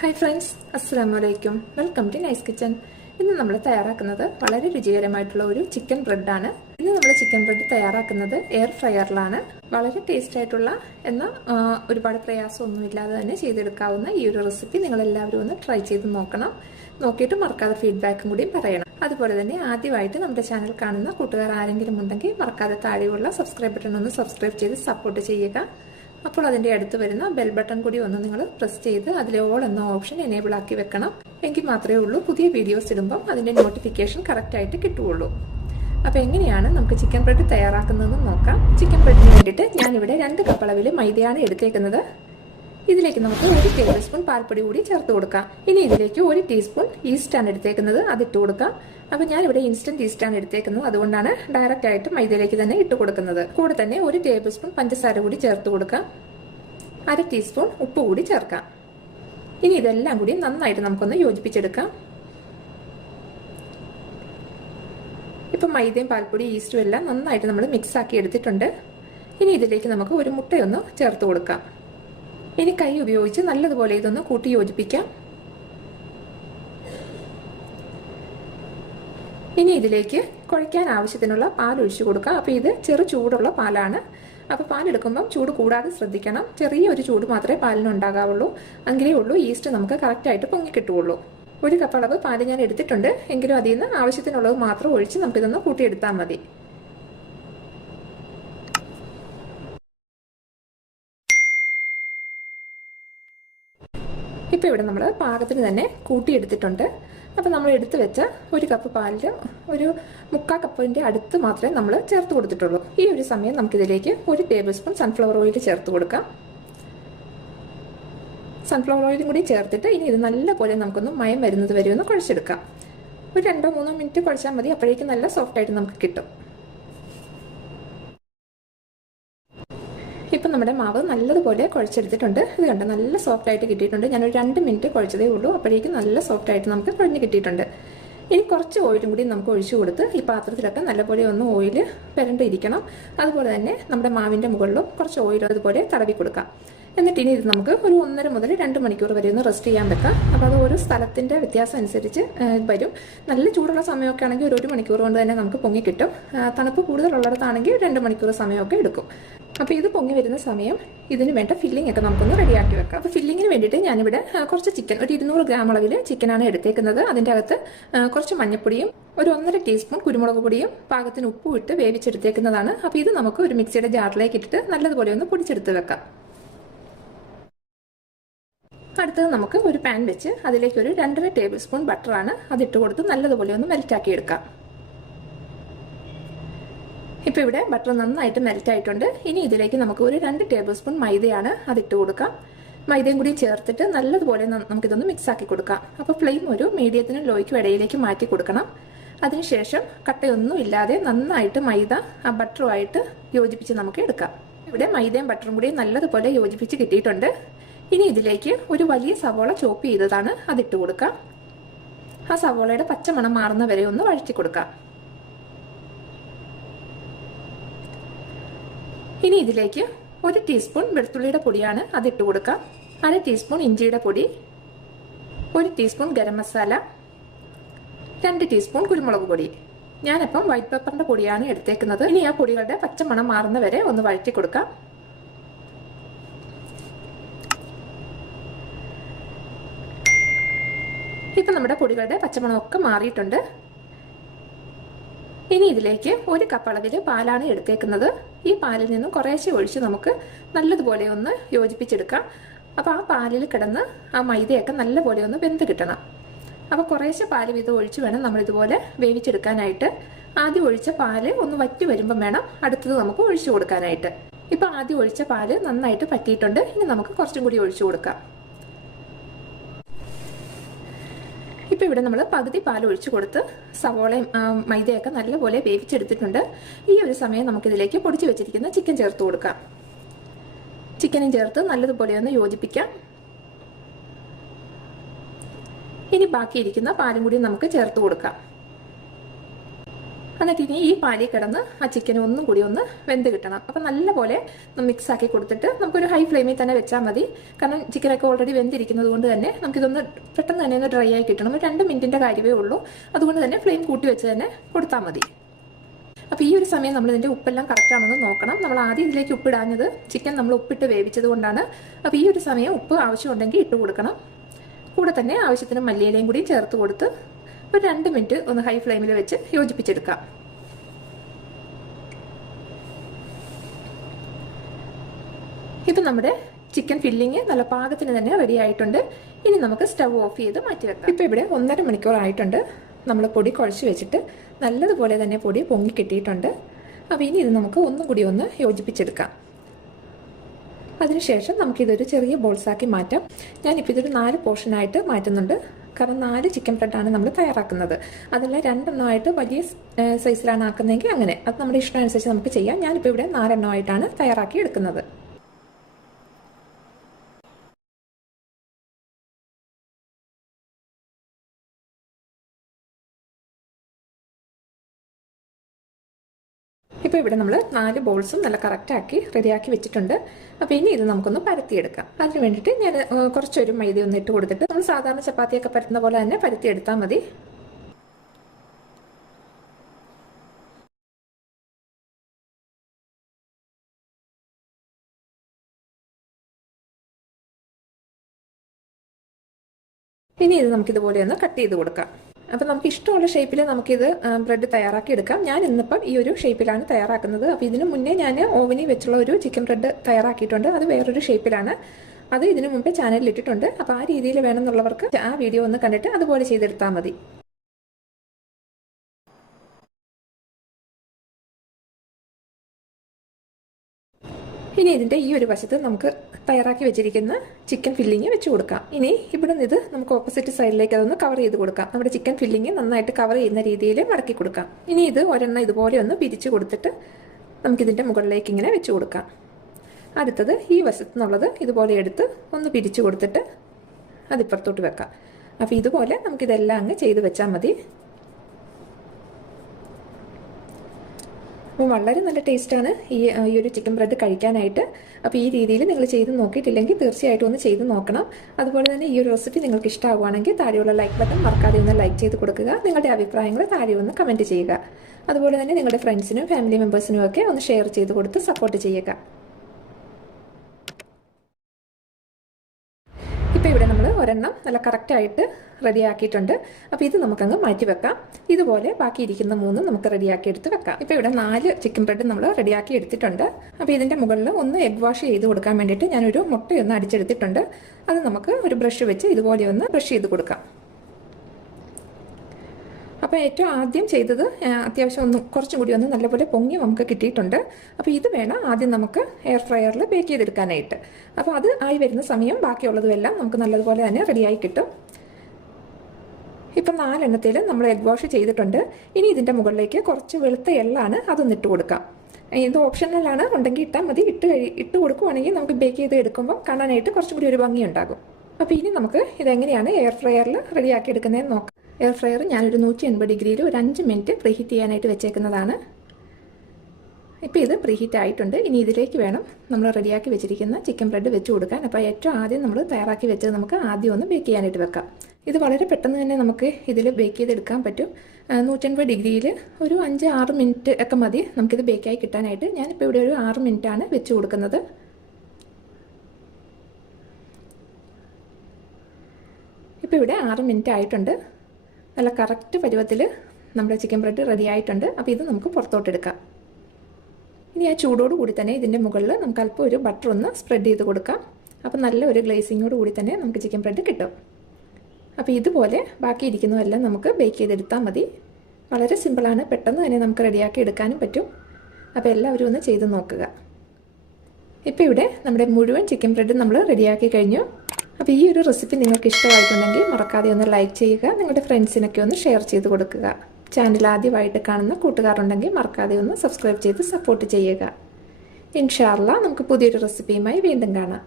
Hi friends അസ്സാം വലൈക്കും welcome to nice kitchen ഇന്ന് നമ്മൾ തയ്യാറാക്കുന്നത് വളരെ രുചികരമായിട്ടുള്ള ഒരു ചിക്കൻ ബ്രെഡാണ് ഇന്ന് നമ്മൾ ചിക്കൻ ബ്രെഡ് തയ്യാറാക്കുന്നത് എയർ ഫ്രയറിലാണ്. വളരെ ടേസ്റ്റ് ആയിട്ടുള്ള എന്നാൽ ഒരുപാട് പ്രയാസമൊന്നുമില്ലാതെ തന്നെ ചെയ്തെടുക്കാവുന്ന ഈ ഒരു റെസിപ്പി നിങ്ങൾ എല്ലാവരും ഒന്ന് ട്രൈ ചെയ്ത് നോക്കണം. നോക്കിയിട്ട് മറക്കാതെ ഫീഡ്ബാക്കും കൂടി പറയണം. അതുപോലെ തന്നെ ആദ്യമായിട്ട് നമ്മുടെ ചാനൽ കാണുന്ന കൂട്ടുകാർ ആരെങ്കിലും ഉണ്ടെങ്കിൽ മറക്കാതെ താഴെയുള്ള സബ്സ്ക്രൈബ് ബട്ടൺ ഒന്ന് സബ്സ്ക്രൈബ് ചെയ്ത് സപ്പോർട്ട് ചെയ്യുക. അപ്പോൾ അതിന്റെ അടുത്ത് വരുന്ന ബെൽ ബട്ടൺ കൂടി ഒന്ന് നിങ്ങൾ പ്രസ് ചെയ്ത് അതിലെ ഓൾ എന്ന ഓപ്ഷൻ എനേബിൾ ആക്കി വെക്കണം. എങ്കിൽ മാത്രമേ ഉള്ളൂ പുതിയ വീഡിയോസ് ഇടുമ്പം അതിന്റെ നോട്ടിഫിക്കേഷൻ കറക്റ്റ് ആയിട്ട് കിട്ടുകയുള്ളൂ. അപ്പോൾ എങ്ങനെയാണ് നമുക്ക് ചിക്കൻ ബ്രെഡ് തയ്യാറാക്കുന്നതെന്ന് നോക്കാം. ചിക്കൻ ബ്രെഡിന് വേണ്ടിയിട്ട് ഞാനിവിടെ രണ്ട് കപ്പ് അളവിൽ മൈദയാണ് എടുത്തേക്കുന്നത്. ഇതിലേക്ക് നമുക്ക് ഒരു ടേബിൾ സ്പൂൺ പാൽപ്പൊടി കൂടി ചേർത്ത് കൊടുക്കാം. ഇനി ഇതിലേക്ക് ഒരു ടീസ്പൂൺ ഈസ്റ്റാണ് എടുത്തേക്കുന്നത്. അത് ഇട്ട് കൊടുക്കാം. അപ്പൊ ഞാൻ ഇവിടെ ഇൻസ്റ്റന്റ് ഈസ്റ്റാണ് എടുത്തേക്കുന്നത്. അതുകൊണ്ടാണ് ഡയറക്റ്റ് ആയിട്ട് മൈദയിലേക്ക് തന്നെ ഇട്ട് കൊടുക്കുന്നത്. കൂടെ തന്നെ ഒരു ടേബിൾ സ്പൂൺ പഞ്ചസാര കൂടി ചേർത്ത് കൊടുക്കാം. അര ടീസ്പൂൺ ഉപ്പ് കൂടി ചേർക്കാം. ഇനി ഇതെല്ലാം കൂടി നന്നായിട്ട് നമുക്കൊന്ന് യോജിപ്പിച്ചെടുക്കാം. ഇപ്പം മൈദയും പാൽപ്പൊടി ഈസ്റ്റും എല്ലാം നന്നായിട്ട് നമ്മൾ മിക്സ് ആക്കി എടുത്തിട്ടുണ്ട്. ഇനി ഇതിലേക്ക് നമുക്ക് ഒരു മുട്ടയൊന്ന് ചേർത്ത് കൊടുക്കാം. ഇനി കൈ ഉപയോഗിച്ച് നല്ലതുപോലെ ഇതൊന്ന് കൂട്ടി യോജിപ്പിക്കാം. ഇനി ഇതിലേക്ക് കുഴയ്ക്കാൻ ആവശ്യത്തിനുള്ള പാൽ ഒഴിച്ചു കൊടുക്കുക അപ്പോൾ ഇത് ചെറു ചൂടുള്ള പാലാണ്. അപ്പോൾ പാലെടുക്കുമ്പം ചൂട് കൂടാതെ ശ്രദ്ധിക്കണം. ചെറിയ ഒരു ചൂട് മാത്രമേ പാലിന് ഉണ്ടാകാവുള്ളൂ. എങ്കിലേ ഉള്ളൂ ഈസ്റ്റ് നമുക്ക് കറക്റ്റായിട്ട് പൊങ്ങി കിട്ടുകയുള്ളൂ. ഒരു കപ്പ് അളവ് പാൽ ഞാൻ എടുത്തിട്ടുണ്ട്. എങ്കിലും അതിൽ നിന്ന് ആവശ്യത്തിനുള്ളത് മാത്രം ഒഴിച്ച് നമുക്കിതൊന്ന് കൂട്ടിയെടുത്താൽ മതി. ഇപ്പോൾ ഇവിടെ നമ്മൾ പാകത്തിന് തന്നെ കൂട്ടിയെടുത്തിട്ടുണ്ട് അപ്പോൾ നമ്മൾ എടുത്ത് വെച്ച ഒരു കപ്പ് പാലിൽ ഒരു മുക്കാൽ കപ്പിന്റെ അടുത്ത് മാത്രമേ നമ്മൾ ചേർത്ത് കൊടുത്തിട്ടുള്ളൂ. ഈ ഒരു സമയം നമുക്കിതിലേക്ക് ഒരു ടേബിൾ സ്പൂൺ സൺഫ്ലവർ ഓയിൽ ചേർത്ത് കൊടുക്കാം. സൺഫ്ലവർ ഓയിലും കൂടി ചേർത്തിട്ട് ഇനി ഇത് നല്ലപോലെ നമുക്കൊന്ന് മയം വരുന്നത് വരെ ഒന്ന് കുഴച്ചെടുക്കാം. ഒരു രണ്ടോ മൂന്നോ മിനിറ്റ് കുഴച്ചാൽ മതി. അപ്പോഴേക്കും നല്ല സോഫ്റ്റായിട്ട് നമുക്ക് കിട്ടും. ഇപ്പം നമ്മുടെ മാവ് നല്ലതുപോലെ കുഴച്ചെടുത്തിട്ടുണ്ട്. ഇത് കണ്ട് നല്ല സോഫ്റ്റ് ആയിട്ട് കിട്ടിയിട്ടുണ്ട്. ഞാനൊരു രണ്ട് മിനിറ്റ് കുഴച്ചതേ ഉള്ളൂ. അപ്പോഴേക്കും നല്ല സോഫ്റ്റ് ആയിട്ട് നമുക്ക് കുഴഞ്ഞ് കിട്ടിയിട്ടുണ്ട്. ഇനി കുറച്ച് ഓയിലും കൂടി നമുക്ക് ഒഴിച്ചു കൊടുത്ത് ഈ പാത്രത്തിലൊക്കെ നല്ലപോലെ ഒന്ന് ഓയിൽ പുരണ്ടിരിക്കണം. അതുപോലെ തന്നെ നമ്മുടെ മാവിന്റെ മുകളിലും കുറച്ച് ഓയിൽ അതുപോലെ തടവി കൊടുക്കാം. എന്നിട്ട് ഇനി ഇത് നമുക്ക് ഒരു ഒന്നര മുതൽ രണ്ട് മണിക്കൂർ വരെ ഒന്ന് റെസ്റ്റ് ചെയ്യാൻ വെക്കാം. അപ്പോൾ അത് ഓരോ സ്ഥലത്തിന്റെ വ്യത്യാസം അനുസരിച്ച് വരും. നല്ല ചൂടുള്ള സമയമൊക്കെ ആണെങ്കിൽ ഒരു ഒരു മണിക്കൂർ കൊണ്ട് തന്നെ നമുക്ക് പൊങ്ങി കിട്ടും. തണുപ്പ് കൂടുതലുള്ളിടത്താണെങ്കിൽ രണ്ട് മണിക്കൂർ സമയമൊക്കെ എടുക്കും. അപ്പോൾ ഇത് പൊങ്ങി വരുന്ന സമയം ഇതിന് വേണ്ട ഫില്ലിംഗ് ഒക്കെ നമുക്കൊന്ന് റെഡിയാക്കി വെക്കാം. അപ്പോൾ ഫില്ലിങ്ങിന് വേണ്ടിയിട്ട് ഞാനിവിടെ കുറച്ച് ചിക്കൻ ഒരു ഇരുന്നൂറ് ഗ്രാം അളവിൽ ചിക്കനാണ് എടുത്തേക്കുന്നത്. അതിന്റെ അകത്ത് കുറച്ച് മഞ്ഞപ്പൊടിയും ഒരു ഒന്നര ടീസ്പൂൺ കുരുമുളക് പൊടിയും പാകത്തിന് ഉപ്പും ഇട്ട് വേവിച്ചെടുത്തേക്കുന്നതാണ്. അപ്പോൾ ഇത് നമുക്ക് ഒരു മിക്സിയുടെ ജാറിലേക്ക് ഇട്ടിട്ട് നല്ലതുപോലെ ഒന്ന് പൊടിച്ചെടുത്ത് വെക്കാം. അടുത്തത് നമുക്ക് ഒരു പാൻ വെച്ച് അതിലേക്ക് ഒരു രണ്ടര ടേബിൾ സ്പൂൺ ബട്ടറാണ് അതിട്ട് കൊടുത്ത് നല്ലതുപോലെ ഒന്ന് മെൽറ്റാക്കി എടുക്കാം. ഇപ്പോൾ ഇവിടെ ബട്ടർ നന്നായിട്ട് മെൽറ്റ് ആയിട്ടുണ്ട്. ഇനി ഇതിലേക്ക് നമുക്ക് ഒരു രണ്ട് ടേബിൾ സ്പൂൺ മൈദയാണ് അതിട്ട് കൊടുക്കാം. മൈദയും കൂടി ചേർത്തിട്ട് നല്ലതുപോലെ നമുക്കിതൊന്ന് മിക്സ് ആക്കി കൊടുക്കാം. അപ്പോൾ ഫ്ലെയിം ഒരു മീഡിയത്തിനും ലോയ്ക്കും ഇടയിലേക്ക് മാറ്റി കൊടുക്കണം. അതിനുശേഷം കട്ടയൊന്നും ഇല്ലാതെ നന്നായിട്ട് മൈദ ആ ബട്ടറുമായിട്ട് യോജിപ്പിച്ച് നമുക്ക് എടുക്കാം. ഇവിടെ മൈദയും ബട്ടറും കൂടി നല്ലതുപോലെ യോജിപ്പിച്ച് കിട്ടിയിട്ടുണ്ട്. ഇനി ഇതിലേക്ക് ഒരു വലിയ സവോള ചോപ്പ് ചെയ്തതാണ് അതിട്ട് കൊടുക്കാം. ആ സവോളയുടെ പച്ചമണം മാറുന്ന വരെ ഒന്ന് വഴറ്റി കൊടുക്കാം. ഇനി ഇതിലേക്ക് ഒരു ടീസ്പൂൺ വെളുത്തുള്ളിയുടെ പൊടിയാണ് അതിട്ട് കൊടുക്കാം അര ടീസ്പൂൺ ഇഞ്ചിയുടെ പൊടി ഒരു ടീസ്പൂൺ ഗരം മസാല രണ്ട് ടീസ്പൂൺ കുരുമുളക് പൊടി. ഞാനിപ്പം വൈറ്റ് പെപ്പറിന്റെ പൊടിയാണ് എടുത്തേക്കുന്നത്. ഇനി ആ പൊടികളുടെ പച്ചമണം മാറുന്ന വരെ ഒന്ന് വഴറ്റി കൊടുക്കാം. ഇപ്പം നമ്മുടെ പൊടികളുടെ പച്ചമണമൊക്കെ മാറിയിട്ടുണ്ട്. ഇനി ഇതിലേക്ക് ഒരു കപ്പ് അളവിൽ പാലാണ് എടുത്തേക്കുന്നത്. ഈ പാലിൽ നിന്നും കുറേശ്ശെ ഒഴിച്ച് നമുക്ക് നല്ലതുപോലെ ഒന്ന് യോജിപ്പിച്ചെടുക്കാം. അപ്പോൾ ആ പാലിൽ കിടന്ന് ആ മൈദയൊക്കെ നല്ലപോലെ ഒന്ന് വെന്ത് കിട്ടണം. അപ്പോൾ കുറേശ്ശെ പാൽ വീതം ഒഴിച്ച് വേണം നമ്മളിതുപോലെ വേവിച്ചെടുക്കാനായിട്ട്. ആദ്യം ഒഴിച്ച പാൽ ഒന്ന് വറ്റി വരുമ്പം വേണം അടുത്തത് നമുക്ക് ഒഴിച്ചു കൊടുക്കാനായിട്ട്. ഇപ്പോൾ ആദ്യം ഒഴിച്ച പാൽ നന്നായിട്ട് പറ്റിയിട്ടുണ്ട് ഇനി നമുക്ക് കുറച്ചും കൂടി ഒഴിച്ചു കൊടുക്കാം. ഇപ്പം ഇവിടെ നമ്മൾ പകുതി പാൽ ഒഴിച്ചു കൊടുത്ത് സവോളയും മൈദയൊക്കെ നല്ലപോലെ വേവിച്ചെടുത്തിട്ടുണ്ട്. ഈ ഒരു സമയം നമുക്കിതിലേക്ക് പൊടിച്ചു വെച്ചിരിക്കുന്ന ചിക്കൻ ചേർത്ത് കൊടുക്കാം. ചിക്കനും ചേർത്ത് നല്ലതുപോലെ ഒന്ന് യോജിപ്പിക്കാം. ഇനി ബാക്കിയിരിക്കുന്ന പാലും കൂടി നമുക്ക് ചേർത്ത് കൊടുക്കാം. എന്നിട്ട് ഇനി ഈ പാലി കിടന്ന് ആ ചിക്കൻ ഒന്നും കൂടി ഒന്ന് വെന്ത് കിട്ടണം. അപ്പം നല്ലപോലെ മിക്സ് ആക്കി കൊടുത്തിട്ട് നമുക്കൊരു ഹൈ ഫ്ലെയിമിൽ തന്നെ വെച്ചാൽ മതി. കാരണം ചിക്കനൊക്കെ ഓൾറെഡി വെന്തിരിക്കുന്നത് കൊണ്ട് തന്നെ നമുക്കിതൊന്ന് പെട്ടെന്ന് തന്നെ ഒന്ന് ഡ്രൈ ആയി കിട്ടണം. ഒരു രണ്ട് മിനിറ്റിന്റെ കാര്യമേ ഉള്ളൂ. അതുകൊണ്ട് തന്നെ ഫ്ലെയിം കൂട്ടി വെച്ച് തന്നെ കൊടുത്താൽ മതി. അപ്പോൾ ഈ ഒരു സമയം നമ്മൾ ഇതിന്റെ ഉപ്പെല്ലാം കറക്റ്റ് ആണെന്ന് നോക്കണം. നമ്മൾ ആദ്യം ഇതിലേക്ക് ഉപ്പിടാഞ്ഞത് ചിക്കൻ നമ്മൾ ഉപ്പിട്ട് വേവിച്ചത് കൊണ്ടാണ്. അപ്പോൾ ഈ ഒരു സമയം ഉപ്പ് ആവശ്യമുണ്ടെങ്കിൽ ഇട്ട് കൊടുക്കണം. കൂടെ തന്നെ ആവശ്യത്തിന് മല്ലിയിലയും കൂടി ചേർത്ത് കൊടുത്ത് ഒരു രണ്ട് മിനിറ്റ് ഒന്ന് ഹൈ ഫ്ലെയിമിൽ വെച്ച് യോജിപ്പിച്ചെടുക്കാം. ഇപ്പം നമ്മുടെ ചിക്കൻ ഫില്ലിങ് നല്ല പാകത്തിന് തന്നെ റെഡി ആയിട്ടുണ്ട്. ഇനി നമുക്ക് സ്റ്റവ് ഓഫ് ചെയ്ത് മാറ്റി വെക്കാം ഇപ്പം ഇവിടെ ഒന്നര മണിക്കൂർ ആയിട്ടുണ്ട്. നമ്മൾ പൊടി കുഴച്ച് വെച്ചിട്ട് നല്ലതുപോലെ തന്നെ പൊടി പൊങ്ങി കിട്ടിയിട്ടുണ്ട്. അപ്പോൾ ഇനി ഇത് നമുക്ക് ഒന്നും കൂടി ഒന്ന് യോജിപ്പിച്ചെടുക്കാം. അതിനുശേഷം നമുക്കിതൊരു ചെറിയ ബോൾസാക്കി മാറ്റാം. ഞാനിപ്പോൾ ഇതൊരു നാല് പോർഷനായിട്ട് മാറ്റുന്നുണ്ട്. കാരണം നാല് ചിക്കൻ ബ്രെഡാണ് നമ്മൾ തയ്യാറാക്കുന്നത്. അതിൽ രണ്ടെണ്ണമായിട്ട് വലിയ സൈസിലാണ് ആക്കുന്നതെങ്കിൽ അങ്ങനെ. അത് നമ്മുടെ ഇഷ്ടം അനുസരിച്ച് നമുക്ക് ചെയ്യാം. ഞാനിപ്പോൾ ഇവിടെ നാലെണ്ണമായിട്ടാണ് തയ്യാറാക്കി എടുക്കുന്നത്. ഇപ്പോൾ ഇവിടെ നമ്മൾ നാല് ബോൾസും നല്ല കറക്റ്റാക്കി റെഡിയാക്കി വെച്ചിട്ടുണ്ട്. അപ്പോൾ ഇനി ഇത് നമുക്കൊന്ന് പരത്തിയെടുക്കാം. അതിന് വേണ്ടിയിട്ട് ഞാൻ കുറച്ചൊരു മൈദ ഒന്ന് ഇട്ട് കൊടുത്തിട്ട് നമ്മൾ സാധാരണ ചപ്പാത്തിയൊക്കെ പരത്തുന്ന പോലെ തന്നെ പരത്തിയെടുത്താൽ മതി. ഇനി ഇത് നമുക്കിതുപോലെ ഒന്ന് കട്ട് ചെയ്ത് കൊടുക്കാം. അപ്പം നമുക്ക് ഇഷ്ടമുള്ള ഷേപ്പിൽ നമുക്കിത് ബ്രെഡ് തയ്യാറാക്കി എടുക്കാം. ഞാൻ ഇന്നിപ്പം ഈ ഒരു ഷേപ്പിലാണ് തയ്യാറാക്കുന്നത്. അപ്പോൾ ഇതിനു മുന്നേ ഞാൻ ഓവനിൽ വെച്ചുള്ള ഒരു ചിക്കൻ ബ്രെഡ് തയ്യാറാക്കിയിട്ടുണ്ട്. അത് വേറൊരു ഷേപ്പിലാണ് അത് ഇതിനു മുമ്പേ ചാനലിൽ ഇട്ടിട്ടുണ്ട്. അപ്പോൾ ആ രീതിയിൽ വേണമെന്നുള്ളവർക്ക് ആ വീഡിയോ ഒന്ന് കണ്ടിട്ട് അതുപോലെ ചെയ്തെടുത്താൽ മതി. ഇനി ഇതിന്റെ ഈ ഒരു വശത്ത് നമുക്ക് തയ്യാറാക്കി വെച്ചിരിക്കുന്ന ചിക്കൻ ഫില്ലിങ് വെച്ച് കൊടുക്കാം. ഇനി ഇവിടെ നിന്ന് ഇത് നമുക്ക് ഓപ്പോസിറ്റ് സൈഡിലേക്ക് അതൊന്ന് കവർ ചെയ്ത് കൊടുക്കാം. നമ്മുടെ ചിക്കൻ ഫില്ലിങ് നന്നായിട്ട് കവർ ചെയ്യുന്ന രീതിയിൽ മടക്കി കൊടുക്കാം. ഇനി ഇത് ഒരെണ്ണം ഇതുപോലെ ഒന്ന് പിരിച്ചു കൊടുത്തിട്ട് നമുക്കിതിന്റെ മുകളിലേക്ക് ഇങ്ങനെ വെച്ച് കൊടുക്കാം. അടുത്തത് ഈ വശത്തു നിന്നുള്ളത് ഇതുപോലെ എടുത്ത് ഒന്ന് പിരിച്ചു കൊടുത്തിട്ട് അതിപ്പുറത്തോട്ട് വെക്കാം. അപ്പോൾ ഇതുപോലെ നമുക്കിതെല്ലാം അങ്ങ് ചെയ്ത് വെച്ചാൽ മതി. വളരെ നല്ല ടേസ്റ്റാണ് ഈ ഈ ഒരു ചിക്കൻ ബ്രെഡ് കഴിക്കാനായിട്ട്. അപ്പോൾ ഈ രീതിയിൽ നിങ്ങൾ ചെയ്ത് നോക്കിയിട്ടില്ലെങ്കിൽ തീർച്ചയായിട്ടും ഒന്ന് ചെയ്ത് നോക്കണം. അതുപോലെ തന്നെ ഈ ഒരു റെസിപ്പി നിങ്ങൾക്ക് ഇഷ്ടമാവുകയാണെങ്കിൽ താഴെയുള്ള ലൈക്ക് ബട്ടൺ മറക്കാതെ ഒന്ന് ലൈക്ക് ചെയ്ത് കൊടുക്കുക. നിങ്ങളുടെ അഭിപ്രായങ്ങൾ താഴെ ഒന്ന് കമന്റ് ചെയ്യുക. അതുപോലെ തന്നെ നിങ്ങളുടെ ഫ്രണ്ട്സിനും ഫാമിലി മെമ്പേഴ്സിനും ഒക്കെ ഒന്ന് ഷെയർ ചെയ്ത് കൊടുത്ത് സപ്പോർട്ട് ചെയ്യുക ഇപ്പോൾ ഇവിടെ നമ്മൾ ഒരെണ്ണം നല്ല കറക്റ്റായിട്ട് റെഡിയാക്കിയിട്ടുണ്ട് അപ്പോൾ ഇത് നമുക്കങ്ങ് മാറ്റി വെക്കാം. ഇതുപോലെ ബാക്കി ഇരിക്കുന്ന മൂന്നും നമുക്ക് റെഡിയാക്കി എടുത്ത് വെക്കാം. ഇപ്പോൾ ഇവിടെ നാല് ചിക്കൻ ബ്രെഡ് നമ്മൾ റെഡിയാക്കി എടുത്തിട്ടുണ്ട്. അപ്പോൾ ഇതിന്റെ മുകളിൽ ഒന്ന് എഗ് വാഷ് ചെയ്ത് കൊടുക്കാൻ വേണ്ടിയിട്ട് ഞാനൊരു മുട്ടയൊന്ന് അടിച്ചെടുത്തിട്ടുണ്ട്. അത് നമുക്ക് ഒരു ബ്രഷ് വെച്ച് ഇതുപോലെ ഒന്ന് ബ്രഷ് ചെയ്ത് കൊടുക്കാം. അപ്പോൾ ഏറ്റവും ആദ്യം ചെയ്തത് അത്യാവശ്യം ഒന്ന് കുറച്ചും കൂടി ഒന്ന് നല്ലപോലെ പൊങ്ങി നമുക്ക് കിട്ടിയിട്ടുണ്ട്. അപ്പോൾ ഇത് വേണം ആദ്യം നമുക്ക് എയർ ഫ്രയറിൽ ബേക്ക് ചെയ്തെടുക്കാനായിട്ട്. അപ്പോൾ അത് ആയി വരുന്ന സമയം ബാക്കിയുള്ളതും എല്ലാം നമുക്ക് നല്ലതുപോലെ തന്നെ റെഡിയായി കിട്ടും. ഇപ്പം നാലെണ്ണത്തിൽ നമ്മൾ എഗ് വാഷ് ചെയ്തിട്ടുണ്ട്. ഇനി ഇതിന്റെ മുകളിലേക്ക് കുറച്ച് വെളുത്ത എള്ളാണ് അതൊന്ന് ഇട്ട് കൊടുക്കാം. ഇത് ഓപ്ഷണലാണ് ഉണ്ടെങ്കിൽ ഇട്ടാൽ മതി. ഇട്ട് കഴി ഇട്ട് കൊടുക്കുവാണെങ്കിൽ നമുക്ക് ബേക്ക് ചെയ്ത് എടുക്കുമ്പോൾ കാണാനായിട്ട് കുറച്ചും കൂടി ഒരു ഭംഗി ഉണ്ടാകും അപ്പോൾ ഇനി നമുക്ക് ഇതെങ്ങനെയാണ് എയർ ഫ്രയറിൽ റെഡിയാക്കി എടുക്കുന്നതെന്ന് നോക്കാം. എയർ ഫ്രയർ ഞാനൊരു നൂറ്റി എൺപത് ഡിഗ്രിയിൽ ഒരു അഞ്ച് മിനിറ്റ് പ്രീഹീറ്റ് ചെയ്യാനായിട്ട് വെച്ചേക്കുന്നതാണ്. ഇപ്പോൾ ഇത് പ്രീഹീറ്റ് ആയിട്ടുണ്ട്. ഇനി ഇതിലേക്ക് വേണം നമ്മൾ റെഡിയാക്കി വെച്ചിരിക്കുന്ന ചിക്കൻ ബ്രെഡ് വെച്ച് കൊടുക്കാൻ. അപ്പോൾ ഏറ്റവും ആദ്യം നമ്മൾ തയ്യാറാക്കി വെച്ചത് നമുക്ക് ആദ്യം ഒന്ന് ബേക്ക് ചെയ്യാനായിട്ട് വെക്കാം. ഇത് വളരെ പെട്ടെന്ന് തന്നെ നമുക്ക് ഇതിൽ ബേക്ക് ചെയ്തെടുക്കാൻ പറ്റും. നൂറ്റൻപത് ഡിഗ്രിയിൽ ഒരു അഞ്ച് ആറ് മിനിറ്റ് ഒക്കെ മതി നമുക്കിത് ബേക്കായി കിട്ടാനായിട്ട്. ഞാനിപ്പോൾ ഇവിടെ ഒരു ആറ് മിനിറ്റാണ് വെച്ച് കൊടുക്കുന്നത്. ഇപ്പോൾ ഇവിടെ ആറ് മിനിറ്റ് ആയിട്ടുണ്ട്. നല്ല കറക്റ്റ് പരുവത്തിൽ നമ്മുടെ ചിക്കൻ ബ്രെഡ് റെഡി ആയിട്ടുണ്ട്. അപ്പോൾ ഇത് നമുക്ക് പുറത്തോട്ടെടുക്കാം ഇനി ആ ചൂടോട് കൂടി തന്നെ ഇതിന്റെ മുകളിൽ നമുക്ക് അല്പം ഒരു ബട്ടർ ഒന്ന് സ്പ്രെഡ് ചെയ്ത് കൊടുക്കാം. അപ്പോൾ നല്ല ഒരു ഗ്ലേസിങ്ങോട് കൂടി തന്നെ നമുക്ക് ചിക്കൻ ബ്രെഡ് കിട്ടും. അപ്പോൾ ഇതുപോലെ ബാക്കി ഇരിക്കുന്നതെല്ലാം നമുക്ക് ബേക്ക് ചെയ്തെടുത്താൽ മതി. വളരെ സിമ്പിളാണ് പെട്ടെന്ന് തന്നെ നമുക്ക് റെഡിയാക്കി എടുക്കാനും പറ്റും. അപ്പോൾ എല്ലാവരും ഒന്ന് ചെയ്ത് നോക്കുക. ഇപ്പോൾ ഇവിടെ നമ്മുടെ മുഴുവൻ ചിക്കൻ ബ്രെഡ് നമ്മൾ റെഡിയാക്കി കഴിഞ്ഞു. അപ്പോൾ ഈ ഒരു റെസിപ്പി നിങ്ങൾക്ക് ഇഷ്ടമായിട്ടുണ്ടെങ്കിൽ മറക്കാതെ ഒന്ന് ലൈക്ക് ചെയ്യുക നിങ്ങളുടെ ഫ്രണ്ട്സിനൊക്കെ ഒന്ന് ഷെയർ ചെയ്ത് കൊടുക്കുക. ചാനൽ ആദ്യമായിട്ട് കാണുന്ന കൂട്ടുകാരുണ്ടെങ്കിൽ മറക്കാതെ ഒന്ന് സബ്സ്ക്രൈബ് ചെയ്ത് സപ്പോർട്ട് ചെയ്യുക. ഇൻഷാല്ല നമുക്ക് പുതിയൊരു റെസിപ്പിയുമായി വീണ്ടും കാണാം.